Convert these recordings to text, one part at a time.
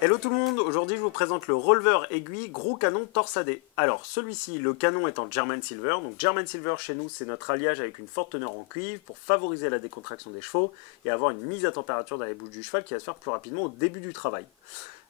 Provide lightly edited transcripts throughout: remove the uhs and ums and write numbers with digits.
Hello tout le monde, aujourd'hui je vous présente le releveur aiguille gros canon torsadé. Alors celui-ci, le canon est en German Silver, donc German Silver chez nous c'est notre alliage avec une forte teneur en cuivre pour favoriser la décontraction des chevaux et avoir une mise à température dans les bouches du cheval qui va se faire plus rapidement au début du travail.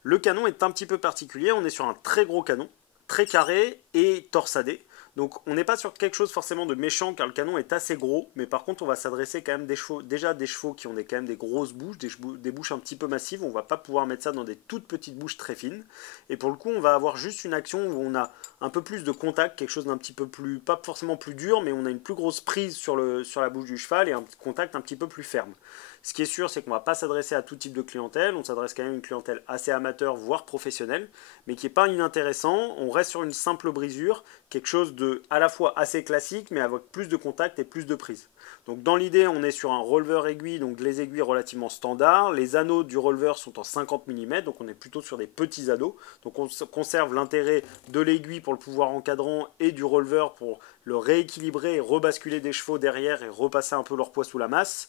Le canon est un petit peu particulier, on est sur un très gros canon, très carré et torsadé. Donc on n'est pas sur quelque chose forcément de méchant car le canon est assez gros, mais par contre on va s'adresser quand même déjà des chevaux qui ont quand même des grosses bouches, des bouches un petit peu massives, on va pas pouvoir mettre ça dans des toutes petites bouches très fines. Et pour le coup on va avoir juste une action où on a un peu plus de contact, quelque chose d'un petit peu plus, pas forcément plus dur, mais on a une plus grosse prise sur la bouche du cheval et un contact un petit peu plus ferme. Ce qui est sûr, c'est qu'on ne va pas s'adresser à tout type de clientèle, on s'adresse quand même à une clientèle assez amateur, voire professionnelle, mais qui n'est pas inintéressant. On reste sur une simple brisure, quelque chose de à la fois assez classique, mais avec plus de contact et plus de prise. Donc dans l'idée, on est sur un releveur aiguille, donc les aiguilles relativement standards. Les anneaux du releveur sont en 50 mm, donc on est plutôt sur des petits anneaux. Donc on conserve l'intérêt de l'aiguille pour le pouvoir encadrant et du releveur pour le rééquilibrer et rebasculer des chevaux derrière et repasser un peu leur poids sous la masse.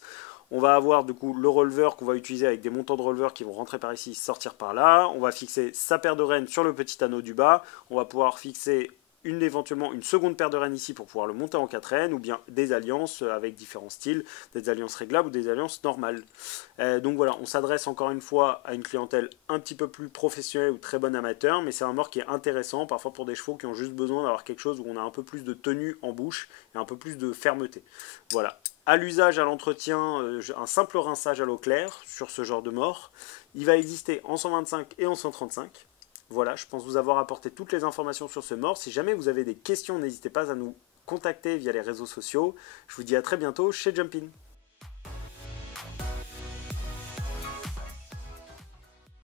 On va avoir du coup le releveur qu'on va utiliser avec des montants de releveur qui vont rentrer par ici, sortir par là. On va fixer sa paire de rênes sur le petit anneau du bas. On va pouvoir fixer éventuellement une seconde paire de rênes ici pour pouvoir le monter en 4 rênes ou bien des alliances avec différents styles, des alliances réglables ou des alliances normales. Donc voilà, on s'adresse encore une fois à une clientèle un petit peu plus professionnelle ou très bonne amateur, mais c'est un mort qui est intéressant parfois pour des chevaux qui ont juste besoin d'avoir quelque chose où on a un peu plus de tenue en bouche et un peu plus de fermeté. Voilà. À l'usage, à l'entretien, un simple rinçage à l'eau claire sur ce genre de mort. Il va exister en 125 et en 135. Voilà, je pense vous avoir apporté toutes les informations sur ce mort. Si jamais vous avez des questions, n'hésitez pas à nous contacter via les réseaux sociaux. Je vous dis à très bientôt chez Jumpin.